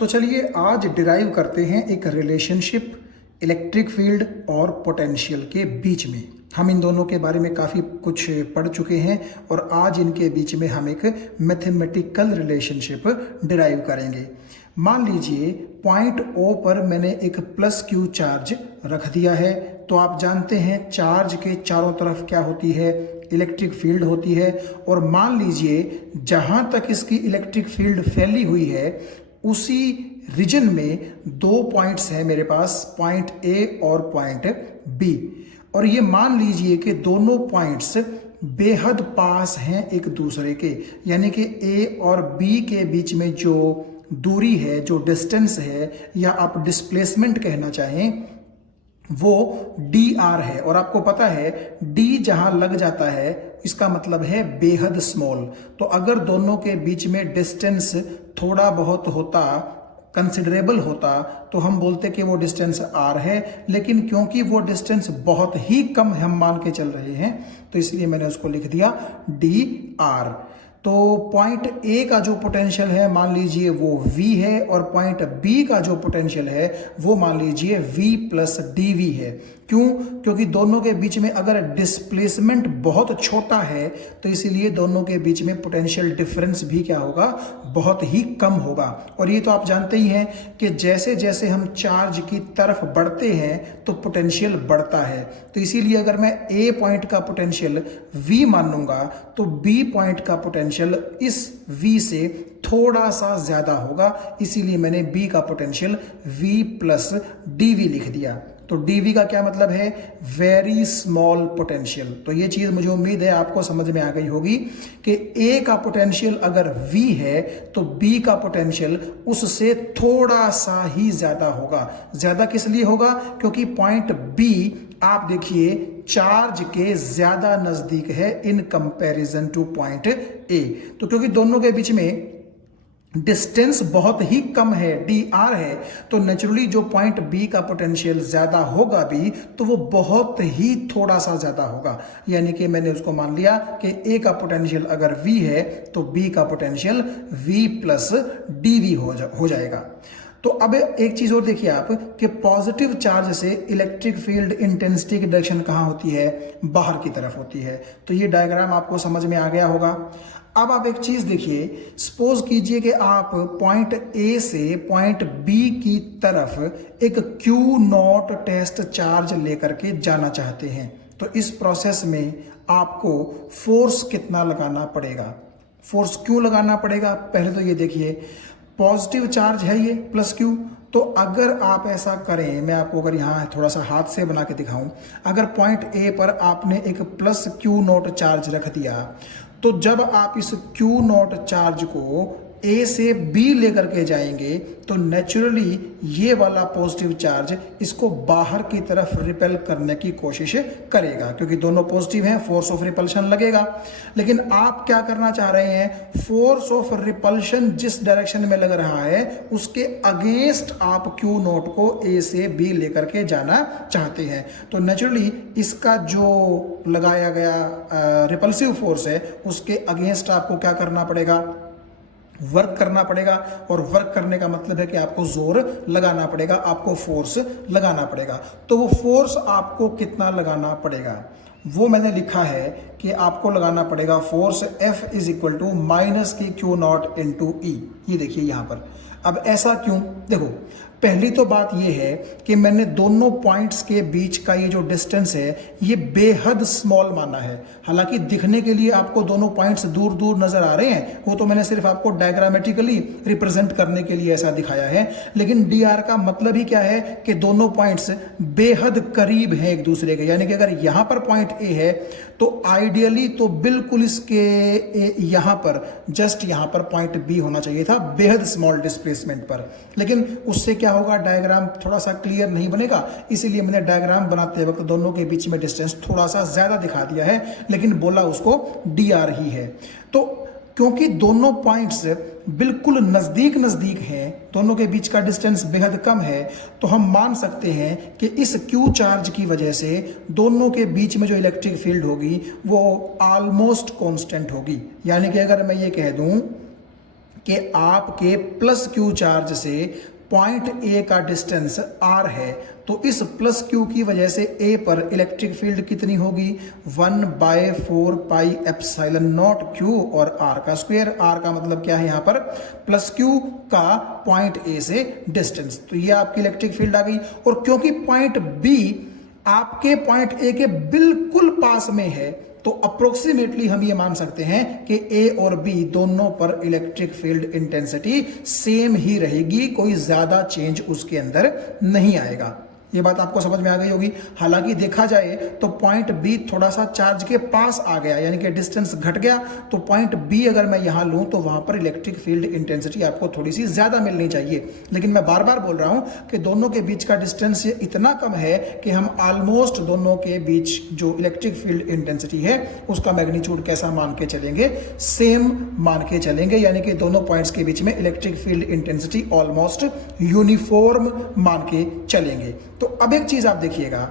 तो चलिए आज डिराइव करते हैं एक रिलेशनशिप इलेक्ट्रिक फील्ड और पोटेंशियल के बीच में। हम इन दोनों के बारे में काफ़ी कुछ पढ़ चुके हैं और आज इनके बीच में हम एक मैथमेटिकल रिलेशनशिप डिराइव करेंगे। मान लीजिए पॉइंट O पर मैंने एक प्लस Q चार्ज रख दिया है, तो आप जानते हैं चार्ज के चारों तरफ क्या होती है, इलेक्ट्रिक फील्ड होती है। और मान लीजिए जहां तक इसकी इलेक्ट्रिक फील्ड फैली हुई है उसी रीजन में दो पॉइंट्स हैं मेरे पास, पॉइंट A और पॉइंट B। और ये मान लीजिए कि दोनों पॉइंट्स बेहद पास हैं एक दूसरे के, यानी कि A और B के बीच में जो दूरी है, जो डिस्टेंस है, या आप डिस्प्लेसमेंट कहना चाहें, वो dr है। और आपको पता है d जहां लग जाता है इसका मतलब है बेहद स्मॉल। तो अगर दोनों के बीच में डिस्टेंस थोड़ा बहुत होता, कंसिडरेबल होता, तो हम बोलते कि वो डिस्टेंस r है। लेकिन क्योंकि वो डिस्टेंस बहुत ही कम हम मान के चल रहे हैं, तो इसलिए मैंने उसको लिख दिया dr। तो पॉइंट A का जो पोटेंशियल है मान लीजिए वो V है, और पॉइंट B का जो पोटेंशियल है वो मान लीजिए V प्लस dV है। क्यों? क्योंकि दोनों के बीच में अगर डिस्प्लेसमेंट बहुत छोटा है तो इसीलिए दोनों के बीच में पोटेंशियल डिफरेंस भी क्या होगा, बहुत ही कम होगा। और ये तो आप जानते ही हैं कि जैसे जैसे हम चार्ज की तरफ बढ़ते हैं तो पोटेंशियल बढ़ता है। तो इसीलिए अगर मैं A पॉइंट का पोटेंशियल V मानूंगा तो B पॉइंट का पोटेंशियल इस V से थोड़ा सा ज्यादा होगा, इसीलिए मैंने B का पोटेंशियल V प्लस dV लिख दिया। तो dV का क्या मतलब है, वेरी स्मॉल पोटेंशियल। तो ये चीज मुझे उम्मीद है आपको समझ में आ गई होगी कि A का पोटेंशियल अगर V है तो B का पोटेंशियल उससे थोड़ा सा ही ज्यादा होगा। ज्यादा किस लिए होगा? क्योंकि पॉइंट B आप देखिए चार्ज के ज्यादा नजदीक है in comparison two point A। तो क्योंकि दोनों के बीच में डिस्टेंस बहुत ही कम है, dr है, तो नेचुरली जो पॉइंट B का पोटेंशियल ज्यादा होगा भी, तो वो बहुत ही थोड़ा सा ज्यादा होगा। यानी कि मैंने उसको मान लिया कि A का पोटेंशियल अगर V है तो B का पोटेंशियल V प्लस dV हो जाएगा। तो अब एक चीज और देखिए आप कि पॉजिटिव चार्ज से इलेक्ट्रिक फील्ड इंटेंसिटी की डायरेक्शन कहां होती है, बाहर की तरफ होती है। तो ये डायग्राम आपको समझ में आ गया होगा। अब आप एक चीज देखिए, सपोज कीजिए कि आप पॉइंट A से पॉइंट B की तरफ एक Q0 टेस्ट चार्ज लेकर के जाना चाहते हैं। तो इस प्रोसेस में आपको फोर्स कितना लगाना पड़ेगा, फोर्स क्यों लगाना पड़ेगा? पहले तो ये देखिए, पॉजिटिव चार्ज है ये प्लस Q। तो अगर आप ऐसा करें, मैं आपको अगर यहाँ थोड़ा सा हाथ से बना के दिखाऊं, अगर पॉइंट A पर आपने एक प्लस Q0 चार्ज रख दिया, तो जब आप इस Q0 चार्ज को A से B लेकर के जाएंगे तो नेचुरली ये वाला पॉजिटिव चार्ज इसको बाहर की तरफ रिपेल करने की कोशिश करेगा, क्योंकि दोनों पॉजिटिव हैं, फोर्स ऑफ रिपल्शन लगेगा। लेकिन आप क्या करना चाह रहे हैं, फोर्स ऑफ रिपल्शन जिस डायरेक्शन में लग रहा है उसके अगेंस्ट आप Q0 को A से B लेकर के जाना चाहते हैं। तो नेचुरली इसका जो लगाया गया रिपल्सिव फोर्स है उसके अगेंस्ट आपको क्या करना पड़ेगा, वर्क करना पड़ेगा। और वर्क करने का मतलब है कि आपको जोर लगाना पड़ेगा, आपको फोर्स लगाना पड़ेगा। तो वो फोर्स आपको कितना लगाना पड़ेगा वो मैंने लिखा है कि आपको लगाना पड़ेगा force F is equal to minus की Q0 इंटू E। ये देखिए यहां पर। अब ऐसा क्यों? देखो, पहली तो बात यह है कि मैंने दोनों पॉइंट्स के बीच का ये जो डिस्टेंस है ये बेहद स्मॉल माना है। हालांकि दिखने के लिए आपको दोनों पॉइंट्स दूर दूर नजर आ रहे हैं, वो तो मैंने सिर्फ आपको डायग्रामेटिकली रिप्रेजेंट करने के लिए ऐसा दिखाया है। लेकिन dr का मतलब ही क्या है कि दोनों पॉइंट्स बेहद करीब हैं एक दूसरे के। यानी कि अगर यहां पर पॉइंट A है तो आइडियली तो बिल्कुल इसके यहां पर, जस्ट यहां पर पॉइंट B होना चाहिए था, बेहद स्मॉल डिस्प्लेसमेंट पर। लेकिन उससे क्या होगा, डायग्राम थोड़ा सा क्लियर नहीं बनेगा, इसीलिए मैंने डायग्राम बनाते वक्त दोनों के बीच में डिस्टेंस थोड़ा सा ज्यादा दिखा दिया है, लेकिन बोला उसको dr ही है। तो क्योंकि दोनों पॉइंट्स बिल्कुल नजदीक नजदीक हैं, दोनों के बीच का डिस्टेंस बेहद कम है, तो हम मान सकते हैं कि इस Q चार्ज की वजह से दोनों के बीच में जो इलेक्ट्रिक फील्ड होगी वो ऑलमोस्ट कांस्टेंट होगी। यानी कि अगर मैं ये कह दूं कि आपके प्लस क्यू चार्ज से पॉइंट ए का डिस्टेंस आर है, तो इस प्लस क्यू की वजह से ए पर इलेक्ट्रिक फील्ड कितनी होगी 1/4 पाई एप्सिलॉन नॉट क्यू और आर का स्क्वायर। आर का मतलब क्या है यहाँ पर प्लस क्यू का पॉइंट ए से डिस्टेंस, तो ये आपकी इलेक्ट्रिक फील्ड आ गई। और क्योंकि पॉइंट बी आपके पॉइंट ए के बिल्कुल पास में है, तो अप्रोक्सीमेटली हम ये मान सकते हैं कि ए और बी दोनों पर इलेक्ट्रिक फील्ड इंटेंसिटी सेम ही रहेगी, कोई ज्यादा चेंज उसके अंदर नहीं आएगा। ये बात आपको समझ में आ गई होगी। हालांकि देखा जाए तो पॉइंट बी थोड़ा सा चार्ज के पास आ गया, यानी कि डिस्टेंस घट गया, तो पॉइंट बी अगर मैं यहां लूं तो वहां पर इलेक्ट्रिक फील्ड इंटेंसिटी आपको थोड़ी सी ज्यादा मिलनी चाहिए। लेकिन मैं बार बार बोल रहा हूं कि दोनों के बीच का डिस्टेंस इतना कम है कि हम ऑलमोस्ट दोनों के बीच जो इलेक्ट्रिक फील्ड इंटेंसिटी है उसका मैग्नीट्यूड कैसा मान के चलेंगे, सेम मान के चलेंगे, यानी कि दोनों पॉइंट्स के बीच में electric field intensity almost uniform मान के चलेंगे। तो अब एक चीज आप देखिएगा,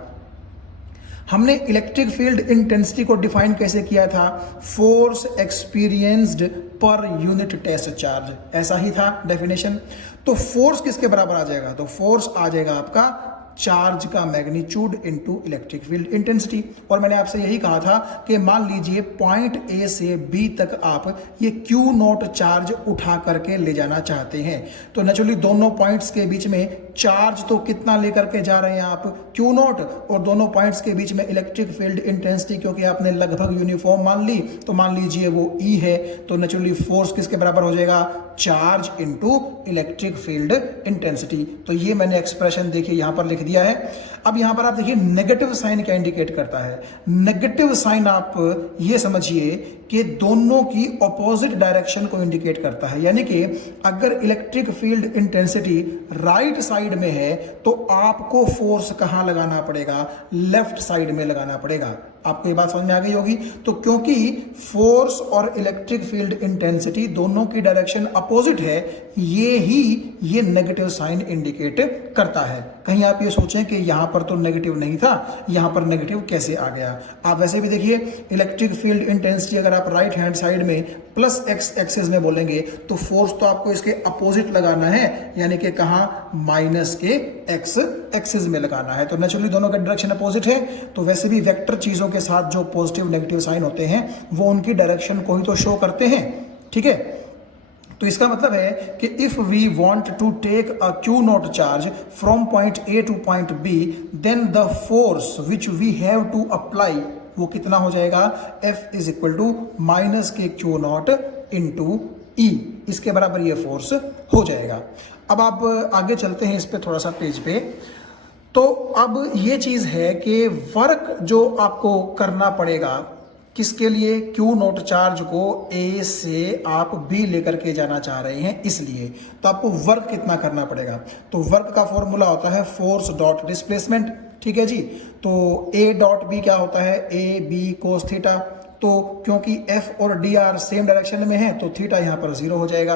हमने इलेक्ट्रिक फील्ड इंटेंसिटी को डिफाइन कैसे किया था, force experienced per unit test charge, ऐसा ही था डेफिनेशन। तो फोर्स किसके बराबर आ जाएगा, तो फोर्स आ जाएगा आपका चार्ज का magnitude into electric field intensity. और मैंने आपसे यही कहा था कि मान लीजिए पॉइंट ए से बी तक आप ये क्यू नॉट चार्ज उठा करके ले जाना चाहते हैं, तो नेचुरली दोनों पॉइंट्स के बीच में चार्ज तो कितना लेकर के जा रहे हैं आप, क्यू नॉट, और दोनों पॉइंट्स के बीच में इलेक्ट्रिक फील्ड इंटेंसिटी क्योंकि आपने लगभग यूनिफॉर्म मान ली, तो मान लीजिए वो ई है, तो नेचुरली फोर्स किसके बराबर हो जाएगा, charge into electric field intensity. तो ये मैंने एक्सप्रेशन देखिए यहां पर लिख दिया है। अब यहां पर आप देखिए नेगेटिव साइन क्या इंडिकेट करता है, नेगेटिव साइन आप ये समझिए कि दोनों की ऑपोजिट डायरेक्शन को इंडिकेट करता है, यानी कि अगर electric field intensity right side में है तो आपको फोर्स कहां लगाना पड़ेगा, लेफ्ट साइड में लगाना पड़ेगा। आपको ये बात समझ में आ गई होगी। तो क्योंकि फोर्स और इलेक्ट्रिक फील्ड इंटेंसिटी दोनों की डायरेक्शन अपोजिट है, ये नेगेटिव साइन इंडिकेट करता है। कहीं आप ये सोचें कि यहां पर तो नेगेटिव नहीं था, यहां पर नेगेटिव कैसे आ गया। आप वैसे भी देखिए इलेक्ट्रिक फील्ड इंटेंसिटी अगर आप राइट हैंड साइड में प्लस एक्स एक्सिस में बोलेंगे तो फोर्स तो आपको इसके अपोजिट लगाना है, यानी कि कहां, माइनस के एक्स एक्सिस में लगाना है। तो नेचुरली दोनों का डायरेक्शन अपोजिट है, तो वैसे भी वेक्टर चीजों के साथ जो पॉजिटिव नेगेटिव साइन होते हैं वो उनकी डायरेक्शन को ही तो शो करते हैं, ठीक है। तो इसका मतलब है कि if we want to take a q naught charge from point A to point B, then the force which we have to apply वो कितना हो जाएगा, F is equal to minus के क्यू नॉट इंटू ई, इसके बराबर ये force हो जाएगा। अब आप आगे चलते हैं इस पे थोड़ा सा पेज पे। तो अब ये चीज है कि वर्क जो आपको करना पड़ेगा किसके लिए, क्यू नॉट चार्ज को ए से आप बी लेकर के जाना चाह रहे हैं, इसलिए तो आपको वर्क कितना करना पड़ेगा। तो वर्क का फॉर्मूला होता है फोर्स डॉट डिस्प्लेसमेंट, ठीक है जी। तो ए डॉट बी क्या होता है, ए बी कोस थीटा। तो क्योंकि एफ और डी आर सेम डायरेक्शन में है तो थीटा यहां पर 0 हो जाएगा।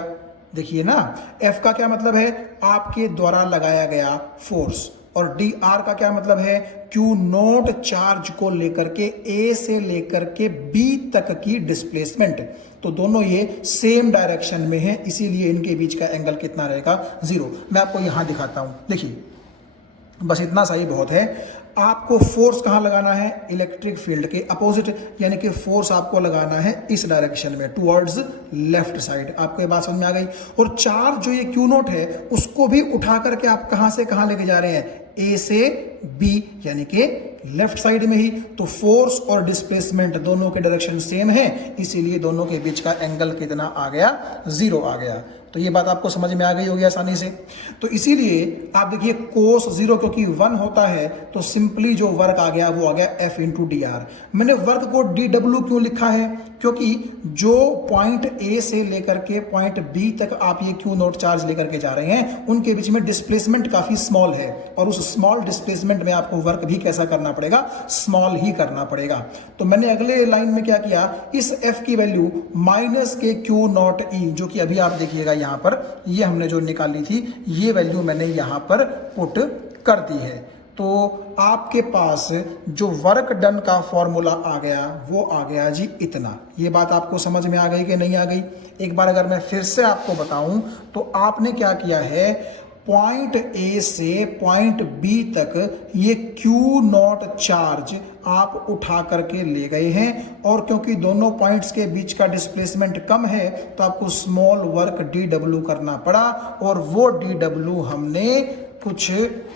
देखिए ना, एफ का क्या मतलब है, आपके द्वारा लगाया गया फोर्स, और डी आर का क्या मतलब है, क्यू नॉट चार्ज को लेकर के ए से लेकर के बी तक की डिस्प्लेसमेंट। तो दोनों ये सेम डायरेक्शन में है, इसीलिए इनके बीच का एंगल कितना रहेगा, 0। मैं आपको यहां दिखाता हूं, देखिए बस इतना सही बहुत है। आपको फोर्स कहां लगाना है, इलेक्ट्रिक फील्ड के अपोजिट, यानी कि फोर्स आपको लगाना है इस डायरेक्शन में, टुवर्ड्स लेफ्ट साइड। आपको ये बात समझ में आ गई। और चार्ज जो ये क्यू नॉट है उसको भी उठा करके आप कहां से कहां लेके जा रहे हैं, ए से बी, यानी कि लेफ्ट साइड में ही। तो फोर्स और डिस्प्लेसमेंट दोनों के डायरेक्शन सेम है, इसीलिए दोनों के बीच का एंगल कितना आ गया, 0 आ गया। तो ये बात आपको समझ में आ गई होगी आसानी से। तो इसीलिए आप देखिए कोस 0 क्योंकि 1 होता है तो सिंपली जो वर्क आ गया वो आ गया F इंटू डी आर। मैंने वर्क को DW क्यों लिखा है, क्योंकि जो पॉइंट A से लेकर के पॉइंट B तक आप ये क्यू नॉट चार्ज लेकर के जा रहे हैं उनके बीच में डिस्प्लेसमेंट काफी स्मॉल है, और उस स्मॉल डिस्प्लेसमेंट में आपको वर्क भी कैसा करना पड़ेगा, स्मॉल ही करना पड़ेगा। तो मैंने अगले लाइन में क्या किया, इस F की वैल्यू माइनस के क्यू नॉट ई, जो कि अभी आप देखिएगा यहां पर ये हमने जो निकाली थी ये वैल्यू मैंने यहां पर पुट कर दी है। तो आपके पास जो वर्क डन का फॉर्मूला आ गया वो आ गया जी इतना। ये बात आपको समझ में आ गई कि नहीं आ गई? एक बार अगर मैं फिर से आपको बताऊं तो आपने क्या किया है, पॉइंट ए से पॉइंट बी तक ये क्यू नॉट चार्ज आप उठा करके ले गए हैं, और क्योंकि दोनों पॉइंट्स के बीच का डिस्प्लेसमेंट कम है तो आपको स्मॉल वर्क डी डब्ल्यू करना पड़ा, और वो डी डब्ल्यू हमने कुछ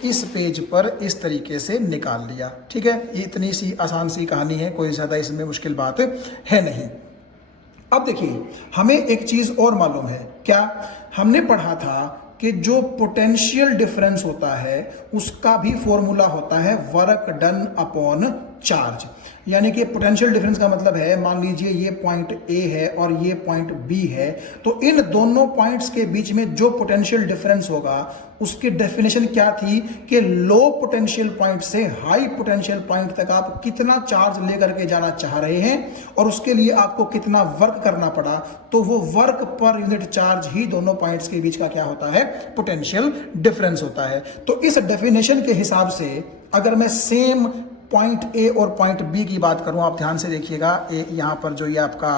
इस पेज पर इस तरीके से निकाल लिया। ठीक है, ये इतनी सी आसान सी कहानी है, कोई ज़्यादा इसमें मुश्किल बात है नहीं। अब देखिए, हमें एक चीज़ और मालूम है, क्या हमने पढ़ा था कि जो पोटेंशियल डिफरेंस होता है उसका भी फॉर्मूला होता है वर्क डन अपॉन चार्ज। यानी कि पोटेंशियल डिफरेंस का मतलब है, मान लीजिए ये पॉइंट ए है और ये पॉइंट बी है, तो इन दोनों पॉइंट्स के बीच में जो पोटेंशियल डिफरेंस होगा उसकी डेफिनेशन क्या थी कि लो पोटेंशियल पॉइंट से हाई पोटेंशियल पॉइंट तक आप कितना चार्ज लेकर के जाना चाह रहे हैं और उसके लिए आपको कितना वर्क करना पड़ा, तो वो वर्क पर यूनिट चार्ज ही दोनों पॉइंट्स के बीच का क्या होता है, पोटेंशियल डिफरेंस होता है। तो इस डेफिनेशन के हिसाब से अगर मैं सेम पॉइंट ए और पॉइंट बी की बात करूं, आप ध्यान से देखिएगा, यहां पर जो ये आपका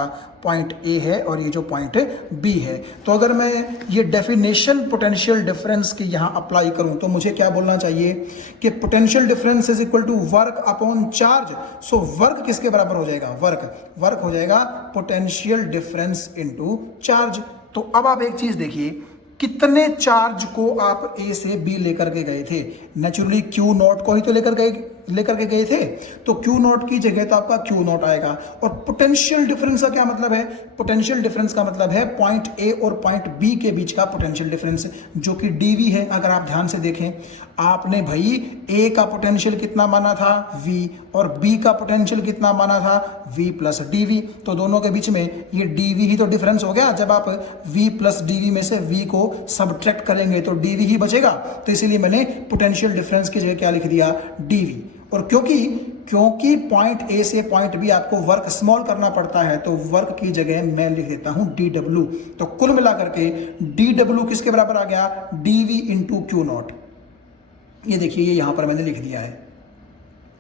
पॉइंट ए है और ये जो पॉइंट बी है, तो अगर मैं ये डेफिनेशन पोटेंशियल डिफरेंस की यहां अप्लाई करूं तो मुझे क्या बोलना चाहिए कि potential difference is equal to work upon charge. So work किसके बराबर हो जाएगा, वर्क हो जाएगा पोटेंशियल डिफरेंस इनटू चार्ज। तो अब आप एक चीज देखिए, कितने चार्ज को आप ए से बी लेकर के गए थे, नेचुरली क्यू नॉट को ही तो लेकर के गए थे, तो क्यू नॉट की जगह तो आपका क्यू नॉट आएगा। और पोटेंशियल डिफरेंस का क्या मतलब है, पोटेंशियल डिफरेंस का मतलब है पॉइंट ए और पॉइंट बी के बीच का पोटेंशियल डिफरेंस, जो कि डीवी है। अगर आप ध्यान से देखें, आपने भाई ए का पोटेंशियल कितना माना था, वी, और बी का पोटेंशियल कितना माना था, वी प्लस डीवी, तो दोनों के बीच में ये डीवी ही तो डिफरेंस हो गया। जब आप वी प्लस डीवी में से वी को सब्ट्रैक्ट करेंगे तो डीवी ही बचेगा, तो इसीलिए मैंने पोटेंशियल डिफरेंस की जगह क्या लिख दिया, डीवी। और क्योंकि पॉइंट ए से पॉइंट बी आपको वर्क स्मॉल करना पड़ता है, तो वर्क की जगह मैं लिख देता हूं डी डब्ल्यू। तो कुल मिलाकर के डी डब्ल्यू किसके बराबर आ गया, डीवी इंटू क्यू नॉट। ये देखिए, ये यहां पर मैंने लिख दिया है।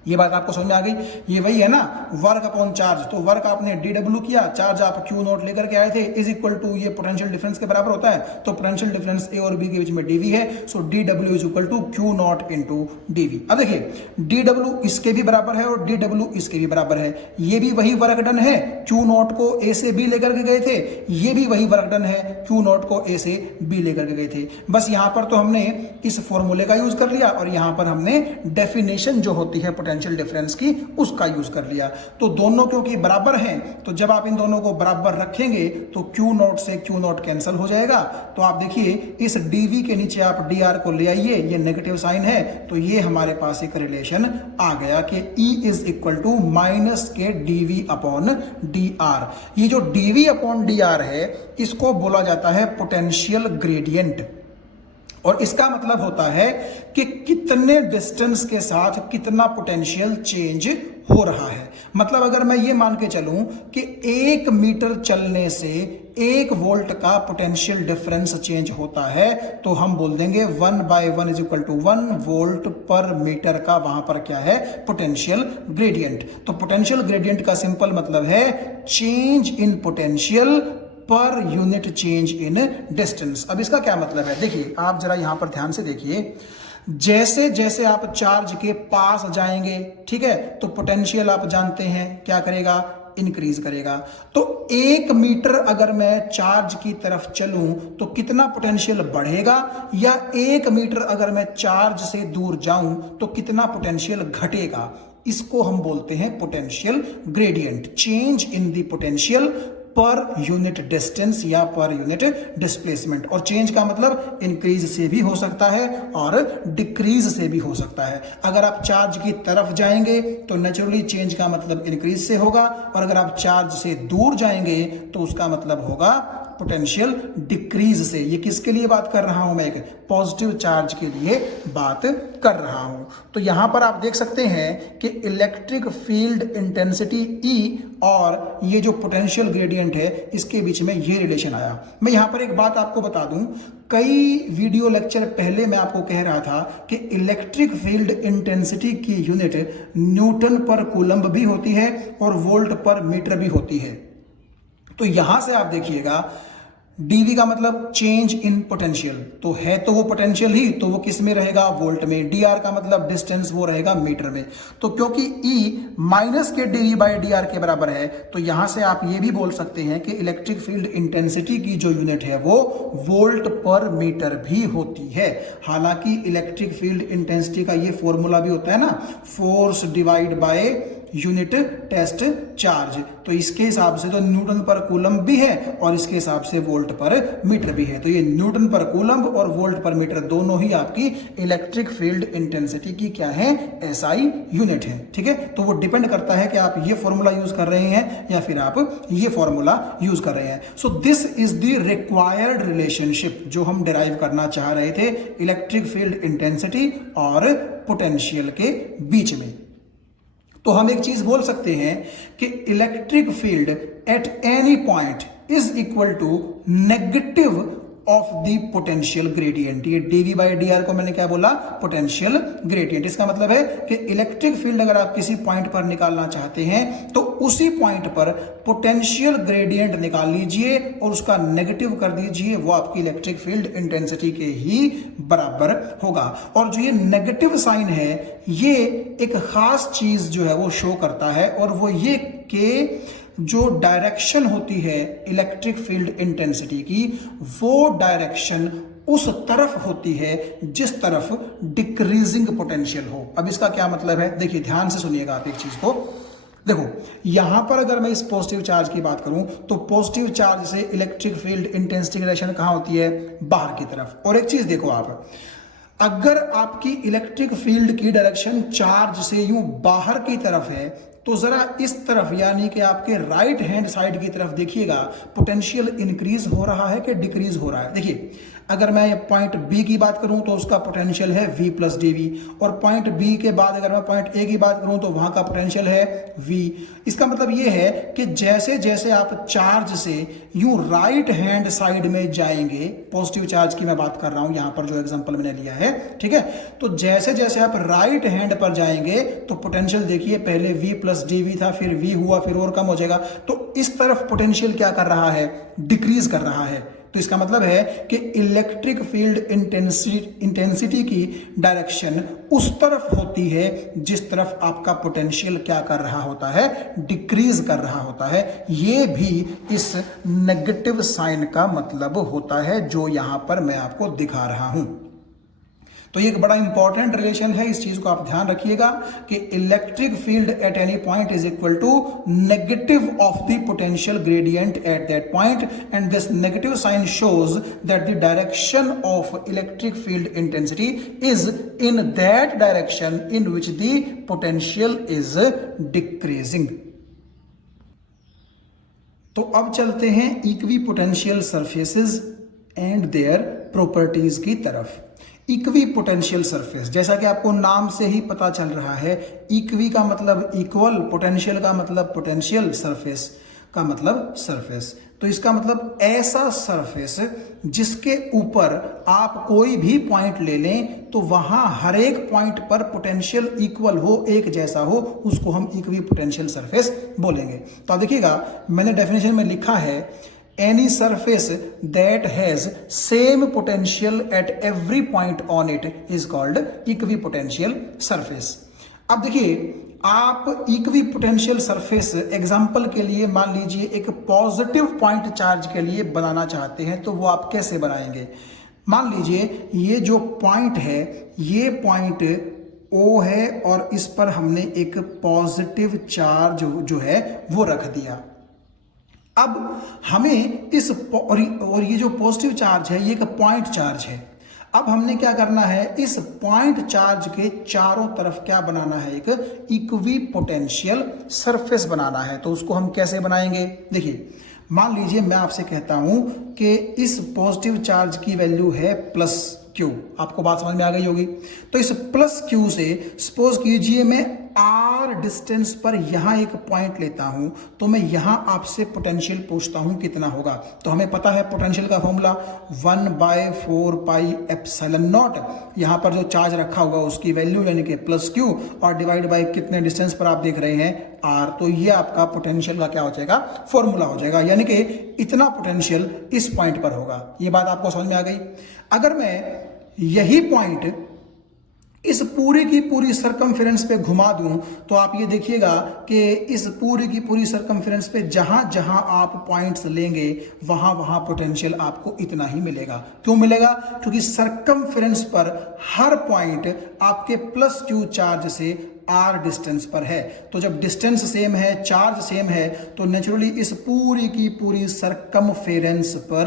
ये बात आपको समझ में आ गई? ये वही है ना, वर्क अपॉन चार्ज। तो वर्क आपने डी डब्ल्यू किया, चार्ज आप क्यू नॉट लेकर के आए थे, इज इक्वल टू ये पोटेंशियल डिफरेंस के बराबर होता है, तो पोटेंशियल डिफरेंस ए और बी के बीच में डीवी है, so D W is equal to Q not into DV. अब देखिए, डी डब्ल्यू इसके भी बराबर है और डी डब्ल्यू इसके भी बराबर है। ये भी वही वर्क डन है, क्यू नॉट को ए से बी लेकर के गए थे, ये भी वही वर्क डन है, क्यू नॉट को ए से बी लेकर के गए थे। बस यहां पर तो हमने इस फॉर्मूले का यूज कर लिया और यहां पर हमने डेफिनेशन जो होती है पोटेंशियल डिफरेंस की उसका यूज कर लिया। तो दोनों क्योंकि बराबर हैं, तो जब आप इन दोनों को बराबर रखेंगे तो क्यू नॉट से क्यू नॉट कैंसिल हो जाएगा। तो आप देखिए, इस डीवी के नीचे आप डी आर को ले आइए, ये नेगेटिव साइन है, तो ये हमारे पास एक रिलेशन आ गया कि E is equal to minus के डीवी अपॉन डी आर। ये जो डीवी अपॉन डी आर है, इसको बोला जाता है पोटेंशियल ग्रेडियंट, और इसका मतलब होता है कि कितने डिस्टेंस के साथ कितना पोटेंशियल चेंज हो रहा है। मतलब अगर मैं ये मान के चलूं कि 1 मीटर चलने से 1 वोल्ट का पोटेंशियल डिफरेंस चेंज होता है, तो हम बोल देंगे 1/1 इज इक्वल टू 1 वोल्ट पर मीटर का वहां पर क्या है, पोटेंशियल ग्रेडियंट। तो पोटेंशियल ग्रेडियंट का सिंपल मतलब है change in potential per unit change in distance. अब इसका क्या मतलब है, देखिए आप जरा यहां पर ध्यान से देखिए, जैसे जैसे आप चार्ज के पास जाएंगे, ठीक है, तो पोटेंशियल आप जानते हैं क्या करेगा, इंक्रीज करेगा। तो 1 मीटर अगर मैं चार्ज की तरफ चलूं तो कितना पोटेंशियल बढ़ेगा, या 1 मीटर अगर मैं चार्ज से दूर जाऊं तो कितना पोटेंशियल घटेगा। इसको हम बोलते हैं potential gradient, change in the potential per unit distance या पर यूनिट डिस्प्लेसमेंट। और चेंज का मतलब इंक्रीज से भी हो सकता है और डिक्रीज से भी हो सकता है। अगर आप चार्ज की तरफ जाएंगे तो नेचुरली चेंज का मतलब इंक्रीज से होगा, और अगर आप चार्ज से दूर जाएंगे तो उसका मतलब होगा पोटेंशियल डिक्रीज से। ये किसके लिए बात कर रहा हूं मैं? एक पॉजिटिव चार्ज के लिए बात कर रहा हूं। तो यहां पर आप देख सकते हैं कि इलेक्ट्रिक फील्ड इंटेंसिटी E और ये जो पोटेंशियल ग्रेडियंट है इसके बीच में ये रिलेशन आया। मैं यहां पर एक बात आपको बता दूं, कई वीडियो लेक्चर पहले मैं आपको कह रहा था कि इलेक्ट्रिक फील्ड इंटेंसिटी की यूनिट न्यूटन पर कूलम्ब भी होती है और वोल्ट पर मीटर भी होती है। तो यहां से आप देखिएगा dV का मतलब चेंज इन पोटेंशियल, तो है तो वो पोटेंशियल ही, तो वो किस में रहेगा? वोल्ट में। dr का मतलब डिस्टेंस, वो रहेगा मीटर में। तो क्योंकि E माइनस के dV बाई dr के बराबर है, तो यहां से आप ये भी बोल सकते हैं कि इलेक्ट्रिक फील्ड इंटेंसिटी की जो यूनिट है वो वोल्ट पर मीटर भी होती है। हालांकि इलेक्ट्रिक फील्ड इंटेंसिटी का ये फॉर्मूला भी होता है ना, force divide by unit test charge, तो इसके हिसाब से तो न्यूटन पर कूलम्ब भी है और इसके हिसाब से वोल्ट पर मीटर भी है। तो ये न्यूटन पर कूलम्ब और वोल्ट पर मीटर दोनों ही आपकी इलेक्ट्रिक फील्ड इंटेंसिटी की क्या है? SI यूनिट है। ठीक है, तो वो डिपेंड करता है कि आप ये फॉर्मूला यूज कर रहे हैं या फिर आप ये फॉर्मूला यूज कर रहे हैं। So this is the required relationship जो हम डिराइव करना चाह रहे थे इलेक्ट्रिक फील्ड इंटेंसिटी और पोटेंशियल के बीच में। तो हम एक चीज बोल सकते हैं कि electric field at any point is equal to negative of the potential gradient. ये dV बाई dr को मैंने क्या बोला? Potential gradient. इसका मतलब है कि इलेक्ट्रिक फील्ड अगर आप किसी पॉइंट पर निकालना चाहते हैं तो उसी पॉइंट पर पोटेंशियल ग्रेडियंट निकाल लीजिए और उसका नेगेटिव कर दीजिए, वो आपकी इलेक्ट्रिक फील्ड इंटेंसिटी के ही बराबर होगा। और जो ये नेगेटिव साइन है ये एक खास चीज जो है वो शो करता है, और वो ये कि जो डायरेक्शन होती है इलेक्ट्रिक फील्ड इंटेंसिटी की, वो डायरेक्शन उस तरफ होती है जिस तरफ डिक्रीजिंग पोटेंशियल हो। अब इसका क्या मतलब है? देखिए ध्यान से सुनिएगा आप एक चीज को। देखो यहां पर अगर मैं इस पॉजिटिव चार्ज की बात करूं तो पॉजिटिव चार्ज से इलेक्ट्रिक फील्ड इंटेंसिटी की डायरेक्शन कहां होती है? बाहर की तरफ। और एक चीज देखो आप, अगर आपकी इलेक्ट्रिक फील्ड की डायरेक्शन चार्ज से यूं बाहर की तरफ है तो जरा इस तरफ यानी कि आपके राइट हैंड साइड की तरफ देखिएगा, पोटेंशियल इंक्रीज हो रहा है कि डिक्रीज हो रहा है? देखिए अगर मैं पॉइंट बी की बात करूं तो उसका पोटेंशियल है V प्लस dV, और पॉइंट बी के बाद अगर मैं पॉइंट ए की बात करूं तो वहां का पोटेंशियल है V। इसका मतलब यह है कि जैसे जैसे आप चार्ज से यूं राइट हैंड साइड में जाएंगे, पॉजिटिव चार्ज की मैं बात कर रहा हूं यहां पर जो एग्जांपल मैंने लिया है, ठीक है, तो जैसे जैसे आप राइट हैंड पर जाएंगे तो पोटेंशियल देखिए पहले V प्लस dV था, फिर V हुआ, फिर और कम हो जाएगा। तो इस तरफ पोटेंशियल क्या कर रहा है? डिक्रीज कर रहा है। तो इसका मतलब है कि इलेक्ट्रिक फील्ड इंटेंसिटी की डायरेक्शन उस तरफ होती है जिस तरफ आपका पोटेंशियल क्या कर रहा होता है? डिक्रीज कर रहा होता है। ये भी इस नेगेटिव साइन का मतलब होता है जो यहां पर मैं आपको दिखा रहा हूं। तो ये एक बड़ा इंपॉर्टेंट रिलेशन है, इस चीज को आप ध्यान रखिएगा कि electric field at any point is equal to negative of the potential gradient at that point, and this negative sign shows that the direction of electric field intensity is in that direction in which the potential is decreasing. तो अब चलते हैं equipotential surfaces and their properties की तरफ। Equi potential surface, जैसा कि आपको नाम से ही पता चल रहा है, इक्वी का मतलब इक्वल, पोटेंशियल का मतलब पोटेंशियल, सरफेस का मतलब सरफेस। तो इसका मतलब ऐसा सरफेस जिसके ऊपर आप कोई भी पॉइंट ले लें तो वहां हर एक पॉइंट पर पोटेंशियल इक्वल हो, एक जैसा हो, उसको हम इक्वी पोटेंशियल सरफेस बोलेंगे। तो आप देखिएगा मैंने डेफिनेशन में लिखा है any surface that has same potential at every point on it is called equipotential surface। अब देखिए आप इक्वी पोटेंशियल सरफेस एग्जाम्पल के लिए मान लीजिए एक पॉजिटिव पॉइंट चार्ज के लिए बनाना चाहते हैं, तो वो आप कैसे बनाएंगे? मान लीजिए ये जो पॉइंट है ये पॉइंट O है और इस पर हमने एक पॉजिटिव चार्ज जो है वो रख दिया। अब हमें इस और ये जो पॉजिटिव चार्ज है ये एक पॉइंट चार्ज है। अब हमने क्या करना है? इस पॉइंट चार्ज के चारों तरफ क्या बनाना है? एक इक्वी पोटेंशियल सरफेस बनाना है। तो उसको हम कैसे बनाएंगे? देखिए मान लीजिए मैं आपसे कहता हूं कि इस पॉजिटिव चार्ज की वैल्यू है प्लस क्यू, आपको बात समझ में आ गई होगी। तो इस प्लस क्यू से सपोज कीजिए मैं आर डिस्टेंस पर यहां एक पॉइंट लेता हूं, तो मैं यहां आपसे पोटेंशियल पूछता हूं कितना होगा। तो हमें पता है पोटेंशियल का फॉर्मूला 1/4πε0। यहां पर जो चार्ज रखा होगा उसकी वैल्यू यानी कि प्लस क्यू और डिवाइड बाय कितने डिस्टेंस पर आप देख रहे हैं आर। तो ये आपका पोटेंशियल का क्या हो जाएगा, फॉर्मूला हो जाएगा, यानी कि इतना पोटेंशियल इस पॉइंट पर होगा। ये बात आपको समझ में आ गई। अगर मैं यही पॉइंट इस पूरी की पूरी सरकमफेरेंस पे घुमा दूं तो आप ये देखिएगा कि इस पूरी की पूरी सरकमफेरेंस पे जहां जहां आप पॉइंट्स लेंगे वहां वहां पोटेंशियल आपको इतना ही मिलेगा। क्यों मिलेगा? क्योंकि सरकमफेरेंस पर हर पॉइंट आपके प्लस क्यू चार्ज से आर डिस्टेंस पर है। तो जब डिस्टेंस सेम है, चार्ज सेम है, तो नेचुरली इस पूरी की पूरी सरकमफेरेंस पर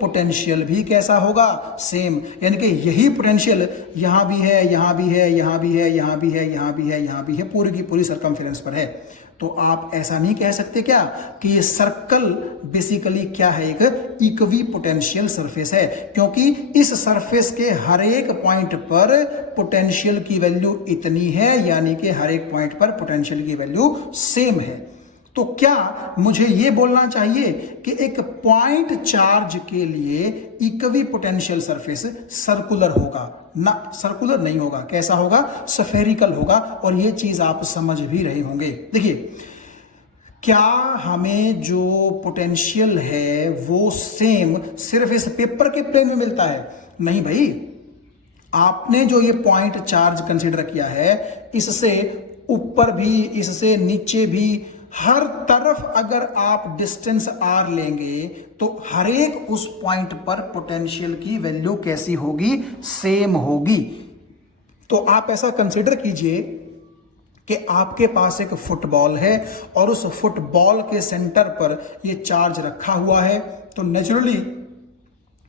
पोटेंशियल भी कैसा होगा, सेम। यानी कि यही पोटेंशियल यहां भी है, यहां भी है, यहां भी है, यहां भी है, यहां भी है, यहां भी है, पूरी की पूरी सरकमफेरेंस पर है। तो आप ऐसा नहीं कह सकते क्या कि ये सर्कल बेसिकली क्या है, एक इक्वी पोटेंशियल सरफेस है, क्योंकि इस सरफेस के हर एक पॉइंट पर पोटेंशियल की वैल्यू इतनी है, यानी कि हर एक पॉइंट पर पोटेंशियल की वैल्यू सेम है। तो क्या मुझे यह बोलना चाहिए कि एक पॉइंट चार्ज के लिए इक्वी पोटेंशियल सरफेस सर्कुलर होगा? ना, सर्कुलर नहीं होगा। कैसा होगा? स्फेरिकल होगा। और यह चीज आप समझ भी रहे होंगे। देखिए, क्या हमें जो पोटेंशियल है वो सेम सिर्फ इस पेपर के प्लेन में मिलता है? नहीं भाई, आपने जो ये पॉइंट चार्ज कंसीडर किया है, इससे ऊपर भी, इससे नीचे भी, हर तरफ अगर आप डिस्टेंस आर लेंगे तो हर एक उस पॉइंट पर पोटेंशियल की वैल्यू कैसी होगी, सेम होगी। तो आप ऐसा कंसीडर कीजिए कि आपके पास एक फुटबॉल है और उस फुटबॉल के सेंटर पर यह चार्ज रखा हुआ है। तो नेचुरली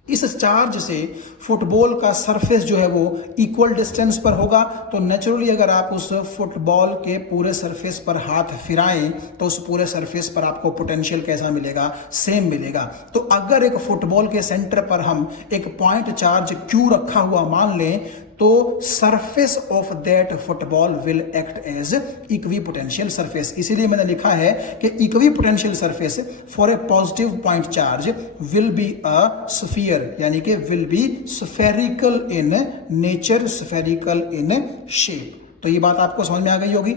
इस चार्ज से फुटबॉल का सरफेस जो है वो इक्वल डिस्टेंस पर होगा। तो नेचुरली अगर आप उस फुटबॉल के पूरे सरफेस पर हाथ फिराएं तो उस पूरे सरफेस पर आपको पोटेंशियल कैसा मिलेगा, सेम मिलेगा। तो अगर एक फुटबॉल के सेंटर पर हम एक पॉइंट चार्ज क्यू रखा हुआ मान लें तो surface of that football will act as equipotential surface. इसीलिए मैंने लिखा है कि equipotential surface for a positive point charge will be a sphere, यानी कि will be spherical in nature, spherical in shape. तो ये बात आपको समझ में आ गई होगी।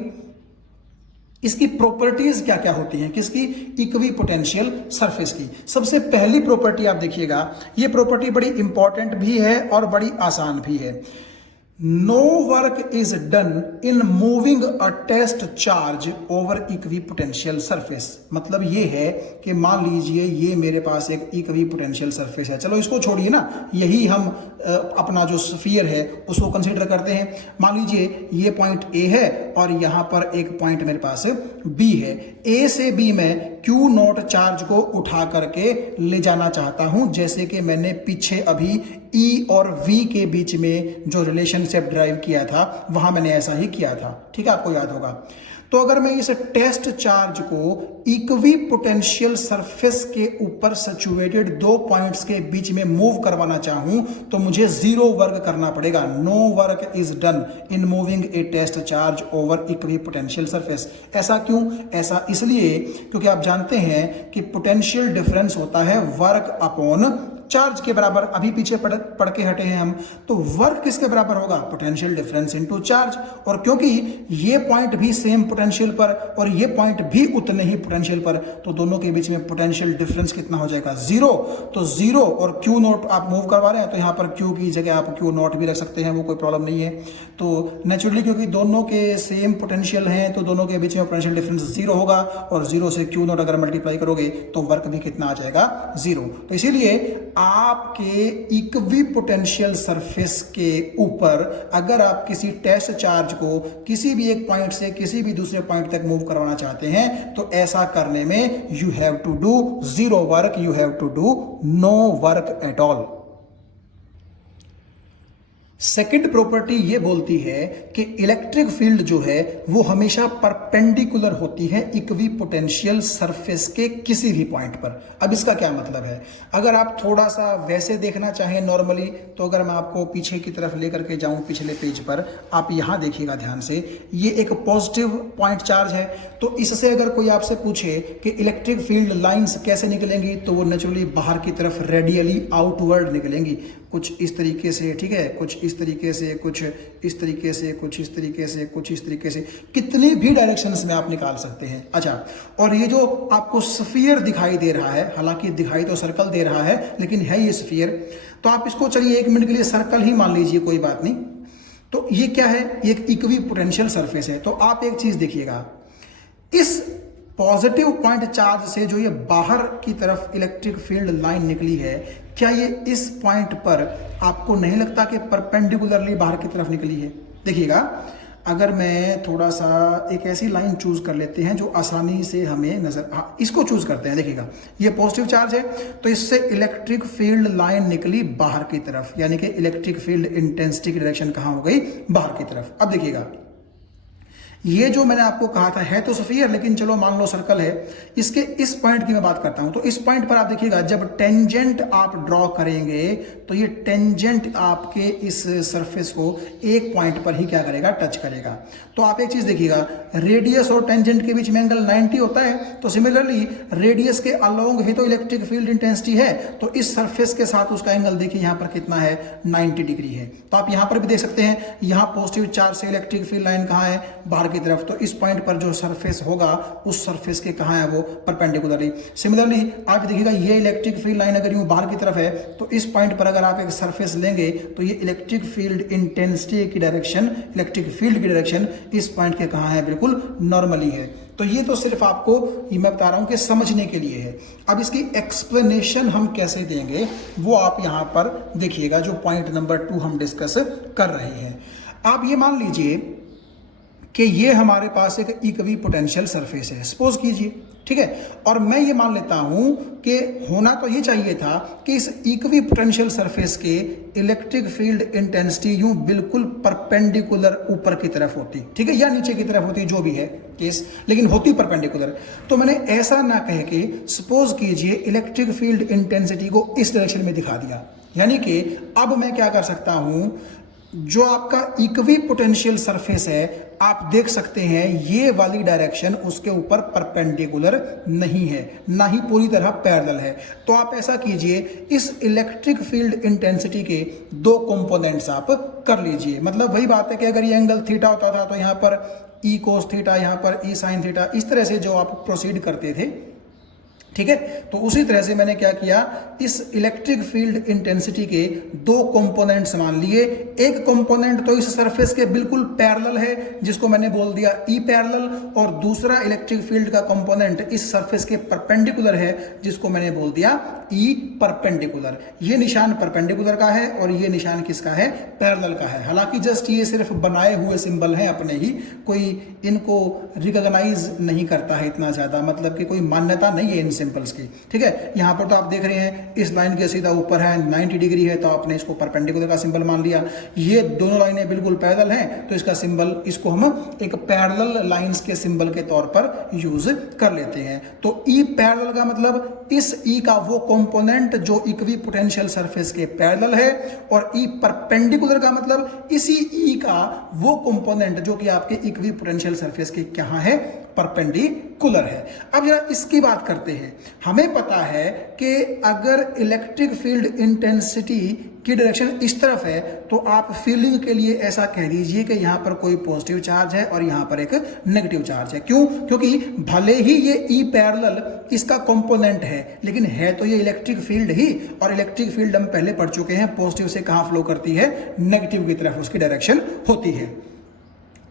इसकी प्रॉपर्टीज क्या क्या होती हैं किसकी, इक्वी पोटेंशियल सरफेस की। सबसे पहली प्रॉपर्टी आप देखिएगा, ये प्रॉपर्टी बड़ी इंपॉर्टेंट भी है और बड़ी आसान भी है। No work is done in moving a test charge over equipotential surface. मतलब ये है कि मान लीजिए ये मेरे पास एक इक्वी पोटेंशियल सरफेस है, चलो इसको छोड़िए ना, यही हम अपना जो स्फीयर है उसको कंसीडर करते हैं। मान लीजिए ये पॉइंट ए है और यहां पर एक पॉइंट मेरे पास बी है। ए से बी में क्यू नॉट चार्ज को उठा करके ले जाना चाहता हूं, जैसे कि मैंने पीछे अभी ई और वी के बीच में जो रिलेशनशिप ड्राइव किया था वहां मैंने ऐसा ही किया था। ठीक है, आपको याद होगा। तो अगर मैं इस टेस्ट चार्ज को इक्वी पोटेंशियल सरफेस के ऊपर सिचुएटेड दो पॉइंट्स के बीच में मूव करवाना चाहूं तो मुझे जीरो वर्क करना पड़ेगा। No work is done in moving a test charge over equipotential surface. ऐसा क्यों? ऐसा इसलिए क्योंकि आप जानते हैं कि पोटेंशियल डिफरेंस होता है वर्क अपॉन चार्ज के बराबर। अभी पीछे पढ़ के हटे हैं हम, तो वर्क किसके बराबर होगा, पोटेंशियल डिफरेंस इनटू चार्ज। और क्योंकि ये पॉइंट भी सेम पोटेंशियल पर और ये पॉइंट भी उतने ही पोटेंशियल पर, तो दोनों के बीच में पोटेंशियल डिफरेंस कितना हो जाएगा, जीरो। तो जीरो और क्यू नॉट आप मूव करवा रहे हैं तो यहां पर क्यू की जगह आप क्यू नॉट भी रख सकते हैं, वो कोई प्रॉब्लम नहीं है। तो नेचुरली क्योंकि दोनों के सेम पोटेंशियल हैं तो दोनों के बीच में पोटेंशियल डिफरेंस जीरो होगा और जीरो से क्यू नॉट अगर मल्टीप्लाई करोगे तो वर्क भी कितना आ जाएगा, जीरो। तो इसीलिए आपके इक्वी पोटेंशियल सरफेस के ऊपर अगर आप किसी टेस्ट चार्ज को किसी भी एक पॉइंट से किसी भी दूसरे पॉइंट तक मूव करवाना चाहते हैं तो ऐसा करने में you have to do zero work, you have to do no work at all. Second property ये बोलती है कि इलेक्ट्रिक फील्ड जो है वो हमेशा परपेंडिकुलर होती है इक्वी पोटेंशियल सरफेस के किसी भी पॉइंट पर। अब इसका क्या मतलब है, अगर आप थोड़ा सा वैसे देखना चाहें नॉर्मली, तो अगर मैं आपको पीछे की तरफ लेकर के जाऊं पिछले पेज पर, आप यहां देखिएगा ध्यान से, ये एक पॉजिटिव पॉइंट चार्ज है। तो इससे अगर कोई आपसे पूछे कि इलेक्ट्रिक फील्ड लाइंस कैसे निकलेंगी, तो वो नेचुरली बाहर की तरफ रेडियली आउटवर्ड निकलेंगी, कुछ इस तरीके से, ठीक है, कुछ इस तरीके से, कुछ इस तरीके से, कुछ इस तरीके से, कुछ इस तरीके से, कितनी भी डायरेक्शंस में आप निकाल सकते हैं। अच्छा, और ये जो आपको स्फीयर दिखाई दे रहा है, हालांकि दिखाई तो सर्कल दे रहा है लेकिन है ये स्फीयर, तो आप इसको चलिए 1 मिनट के लिए सर्कल ही मान लीजिए, कोई बात नहीं। तो ये क्या है, ये एक इक्वी पोटेंशियल सरफेस है। तो आप एक चीज देखिएगा, इस पॉजिटिव पॉइंट चार्ज से जो ये बाहर की तरफ इलेक्ट्रिक फील्ड लाइन निकली है, क्या ये इस पॉइंट पर आपको नहीं लगता कि परपेंडिकुलरली बाहर की तरफ निकली है? देखिएगा, अगर मैं थोड़ा सा एक ऐसी लाइन चूज कर लेते हैं जो आसानी से हमें नजर, हाँ इसको चूज करते हैं, देखिएगा ये पॉजिटिव चार्ज है, तो इससे इलेक्ट्रिक फील्ड लाइन निकली बाहर की तरफ, यानी कि इलेक्ट्रिक फील्ड इंटेंसिटी की डायरेक्शन कहाँ हो गई, बाहर की तरफ। अब देखिएगा, ये जो मैंने आपको कहा था है तो स्फीयर, लेकिन चलो मान लो सर्कल है, इसके इस पॉइंट की मैं बात करता हूं। तो इस पॉइंट पर आप देखिएगा, जब टेंजेंट आप ड्रॉ करेंगे तो ये टेंजेंट आपके इस सरफेस को एक पॉइंट पर ही क्या करेगा, टच करेगा। तो आप एक चीज देखिएगा, रेडियस और टेंजेंट के बीच में एंगल 90 होता है, तो सिमिलरली रेडियस के अलोंग ही तो इलेक्ट्रिक फील्ड इंटेंसिटी है, तो इस सरफेस के साथ उसका एंगल देखिए यहां पर कितना है, 90 डिग्री है। तो आप यहां पर भी देख सकते हैं, यहां पॉजिटिव चार्ज से इलेक्ट्रिक फील्ड लाइन कहां है, बाहर की तरफ, तो इस पॉइंट पर जो सरफेस होगा उस सरफेस के कहां है, वो परपेंडिकुलरली। सिमिलरली आप देखिएगा, ये इलेक्ट्रिक फील्ड लाइन अगर यूं बाहर की तरफ है, तो इस पॉइंट पर अगर आप एक सरफेस लेंगे तो ये इलेक्ट्रिक फील्ड इंटेंसिटी की डायरेक्शन, इलेक्ट्रिक फील्ड की डायरेक्शन इस पॉइंट के कहां है, बिल्कुल नॉर्मली है। तो ये तो सिर्फ आपको ये मैं बता रहा हूं कि समझने के लिए है। अब इसकी एक्सप्लेनेशन हम कैसे देंगे वो आप यहां पर देखिएगा, जो पॉइंट नंबर 2 हम डिस्कस कर रहे हैं। आप ये मान लीजिए कि ये हमारे पास एक इक्वी पोटेंशियल सरफेस है, सपोज कीजिए, ठीक है, और मैं ये मान लेता हूं कि होना तो ये चाहिए था कि इस इक्वी पोटेंशियल सरफेस के इलेक्ट्रिक फील्ड इंटेंसिटी यूं बिल्कुल परपेंडिकुलर ऊपर की तरफ होती, ठीक है, या नीचे की तरफ होती, जो भी है केस, लेकिन होती परपेंडिकुलर। तो मैंने ऐसा ना कह के सपोज कीजिए इलेक्ट्रिक फील्ड इंटेंसिटी को इस डायरेक्शन में दिखा दिया, यानी कि अब मैं क्या कर सकता हूं, जो आपका इक्वी पोटेंशियल सरफेस है, आप देख सकते हैं ये वाली डायरेक्शन उसके ऊपर परपेंडिकुलर नहीं है, ना ही पूरी तरह पैरेलल है। तो आप ऐसा कीजिए, इस इलेक्ट्रिक फील्ड इंटेंसिटी के 2 कंपोनेंट्स आप कर लीजिए। मतलब वही बात है कि अगर ये एंगल थीटा होता था तो यहां पर ई कोस थीटा, यहां पर ई साइन थीटा, इस तरह से जो आप प्रोसीड करते थे, ठीक है। तो उसी तरह से मैंने क्या किया, इस इलेक्ट्रिक फील्ड इंटेंसिटी के 2 कंपोनेंट्स मान लिए। एक कंपोनेंट तो इस सरफेस के बिल्कुल पैरेलल है, जिसको मैंने बोल दिया ई पैरेलल, और दूसरा इलेक्ट्रिक फील्ड का कंपोनेंट इस सरफेस के परपेंडिकुलर है, जिसको मैंने बोल दिया ई परपेंडिकुलर। ये निशान परपेंडिकुलर का है और ये निशान किसका है, पैरेलल का है। हालांकि जस्ट ये सिर्फ बनाए हुए सिंबल हैं अपने ही, कोई इनको रिकॉग्नाइज नहीं करता है इतना ज्यादा, मतलब कि कोई मान्यता नहीं है इन सिंबल्स की, ठीक है। यहां पर तो आप देख रहे हैं इस लाइन के सीधा ऊपर है 90 डिग्री है, तो आपने इसको परपेंडिकुलर का सिंबल मान लिया। ये दोनों लाइनें बिल्कुल पैरेलल हैं, तो इसका सिंबल, इसको हम एक पैरेलल लाइंस के सिंबल के तौर पर यूज कर लेते हैं। तो ई पैरेलल का मतलब इस ई का वो कंपोनेंट जो इक्वी पोटेंशियल सरफेस के पैरेलल है, और ई परपेंडिकुलर का मतलब इसी ई का वो कंपोनेंट जो कि आपके इक्वी पोटेंशियल सरफेस के कहां है, परपेंडिकुलर है। अब जरा इसकी बात करते हैं। हमें पता है कि अगर इलेक्ट्रिक फील्ड इंटेंसिटी की डायरेक्शन इस तरफ है, तो आप फीलिंग के लिए ऐसा कह दीजिए कि यहां पर कोई पॉजिटिव चार्ज है और यहां पर एक नेगेटिव चार्ज है। क्यों? क्योंकि भले ही ये ई पैरेलल इसका कंपोनेंट है, लेकिन है तो ये इलेक्ट्रिक फील्ड ही, और इलेक्ट्रिक फील्ड हम पहले पढ़ चुके हैं, पॉजिटिव से कहां फ्लो करती है, नेगेटिव की तरफ उसकी डायरेक्शन होती है।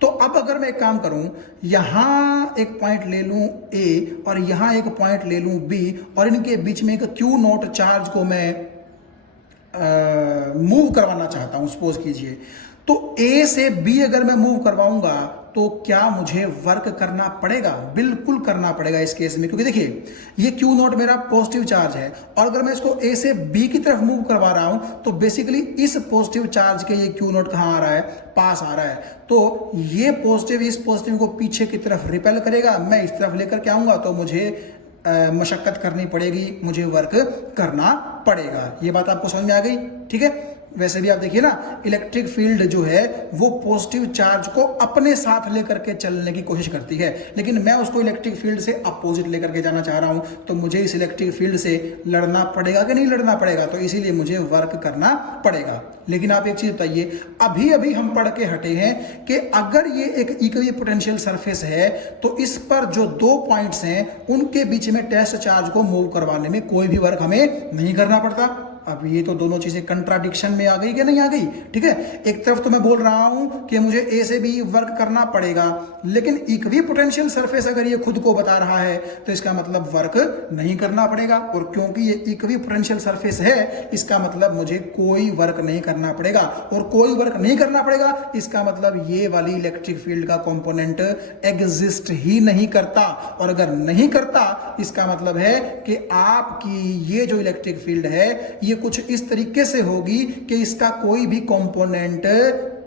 तो अब अगर मैं एक काम करूं, यहां एक पॉइंट ले लूं ए और यहां एक पॉइंट ले लूं बी, और इनके बीच में एक क्यू नॉट चार्ज को मैं मूव करवाना चाहता हूं, सपोज कीजिए, तो ए से बी अगर मैं मूव करवाऊंगा तो क्या मुझे वर्क करना पड़ेगा? बिल्कुल करना पड़ेगा इस केस में, क्योंकि देखिए ये क्यू नॉट मेरा पॉजिटिव चार्ज है और अगर मैं इसको ए से बी की तरफ मूव करवा रहा हूं तो बेसिकली इस पॉजिटिव चार्ज के ये क्यू नॉट कहां आ रहा है? पास आ रहा है। तो ये पॉजिटिव इस पॉजिटिव को पीछे की तरफ रिपेल करेगा, मैं इस तरफ लेकर के आऊंगा तो मुझे मशक्कत करनी पड़ेगी, मुझे वर्क करना पड़ेगा। ये बात आपको समझ में आ गई? ठीक है। वैसे भी आप देखिए ना, इलेक्ट्रिक फील्ड जो है वो पॉजिटिव चार्ज को अपने साथ लेकर के चलने की कोशिश करती है, लेकिन मैं उसको इलेक्ट्रिक फील्ड से अपोजिट लेकर के जाना चाह रहा हूं, तो मुझे इस इलेक्ट्रिक फील्ड से लड़ना पड़ेगा कि नहीं लड़ना पड़ेगा? तो इसीलिए मुझे वर्क करना पड़ेगा। लेकिन आप एक चीज बताइए, अभी अभी हम पढ़ के हटे हैं कि अगर ये एक इक्वी पोटेंशियल सरफेस है तो इस पर जो 2 पॉइंट्स हैं उनके बीच में टेस्ट चार्ज को मूव करवाने में कोई भी वर्क हमें नहीं करना पड़ता। अब ये तो दोनों चीजें कंट्राडिक्शन में आ गई कि नहीं आ गई? ठीक है, एक तरफ तो मैं बोल रहा हूं कि मुझे ए से बी वर्क करना पड़ेगा, लेकिन इक्वी पोटेंशियल सरफेस अगर ये खुद को बता रहा है तो इसका मतलब वर्क नहीं करना पड़ेगा, और क्योंकि ये इक्वी पोटेंशियल सरफेस है इसका मतलब मुझे कोई वर्क नहीं करना पड़ेगा, और कोई वर्क नहीं करना पड़ेगा इसका मतलब ये वाली इलेक्ट्रिक फील्ड का कंपोनेंट एग्जिस्ट ही नहीं करता, और अगर नहीं करता इसका मतलब है कि आपकी ये जो इलेक्ट्रिक फील्ड है ये कुछ इस तरीके से होगी कि इसका कोई भी कंपोनेंट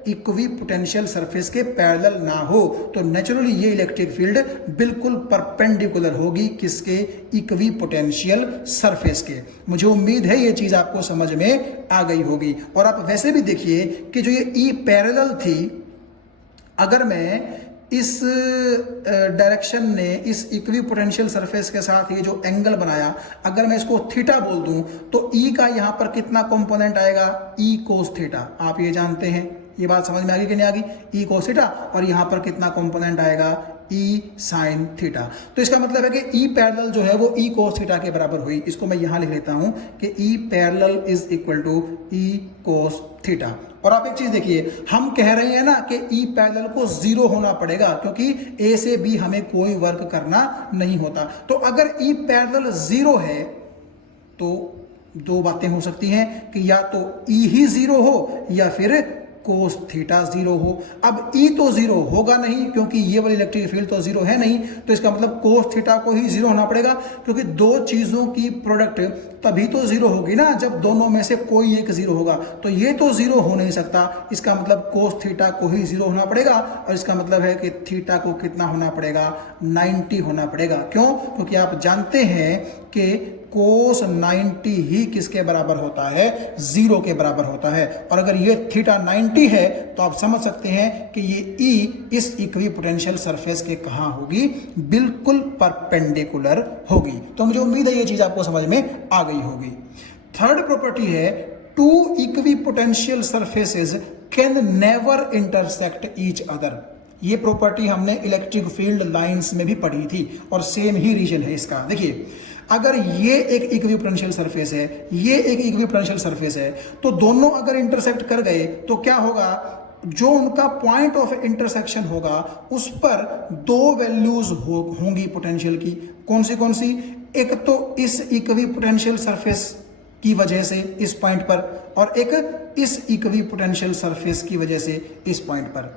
इक्वी पोटेंशियल सरफेस के पैरेलल ना हो। तो नेचुरली ये इलेक्ट्रिक फील्ड बिल्कुल परपेंडिकुलर होगी किसके? इक्वी पोटेंशियल सरफेस के। मुझे उम्मीद है ये चीज आपको समझ में आ गई होगी। और आप वैसे भी देखिए कि जो ये ई पैरेलल थी, अगर मैं इस डायरेक्शन ने इस इक्वी पोटेंशियल सरफेस के साथ ये जो एंगल बनाया, अगर मैं इसको थीटा बोल दूं तो ई का यहां पर कितना कंपोनेंट आएगा? ई कोस थीटा। आप ये जानते हैं, ये बात समझ में आ गई कि नहीं आ गई? ई कोस थीटा, और यहां पर कितना कंपोनेंट आएगा? ई साइन थीटा। तो इसका मतलब है कि ई पैरेलल जो है वो ई कोस थीटा के बराबर हुई। इसको मैं यहां लिख लेता हूं कि E parallel is equal to E cos theta. और आप एक चीज देखिए, हम कह रहे हैं ना कि ई पैरेलल को 0 होना पड़ेगा, क्योंकि ए से बी हमें कोई वर्क करना नहीं होता। तो अगर ई पैरेलल 0 है तो 2 बातें हो सकती हैं कि या तो ई ही 0 हो या फिर कोस थीटा 0 हो। अब ई तो 0 होगा नहीं, क्योंकि ये वाली इलेक्ट्रिक फील्ड तो 0 है नहीं, तो इसका मतलब कोस थीटा को ही 0 होना पड़ेगा, क्योंकि 2 चीजों की प्रोडक्ट तभी तो 0 होगी ना जब दोनों में से कोई एक 0 होगा। तो ये तो 0 हो नहीं सकता, इसका मतलब कोस थीटा को ही 0 होना पड़ेगा, और इसका मतलब है कि थीटा को कितना होना पड़ेगा? 90 होना पड़ेगा। क्यों? क्योंकि आप जानते हैं कि कोस 90 ही किसके बराबर होता है? 0 के बराबर होता है। और अगर ये थीटा 90 है तो आप समझ सकते हैं कि ये ई इस इक्वी पोटेंशियल सरफेस के कहां होगी? बिल्कुल परपेंडिकुलर होगी। तो मुझे उम्मीद है ये चीज आपको समझ में आ गई होगी। थर्ड प्रॉपर्टी है, 2 equi potential surfaces can never intersect each other. ये प्रॉपर्टी हमने इलेक्ट्रिक फील्ड लाइंस में भी पढ़ी थी और सेम ही रीजन है इसका। देखिए, अगर ये एक इक्वी पोटेंशियल सरफेस है, ये एक इक्वी पोटेंशियल सरफेस है, तो दोनों अगर इंटरसेक्ट कर गए तो क्या होगा? जो उनका पॉइंट ऑफ इंटरसेक्शन होगा उस पर 2 वैल्यूज होंगी पोटेंशियल की। कौन सी? एक तो इस इक्वी पोटेंशियल सरफेस की वजह से इस पॉइंट पर, और एक इस इक्वी पोटेंशियल सरफेस की वजह से इस पॉइंट पर।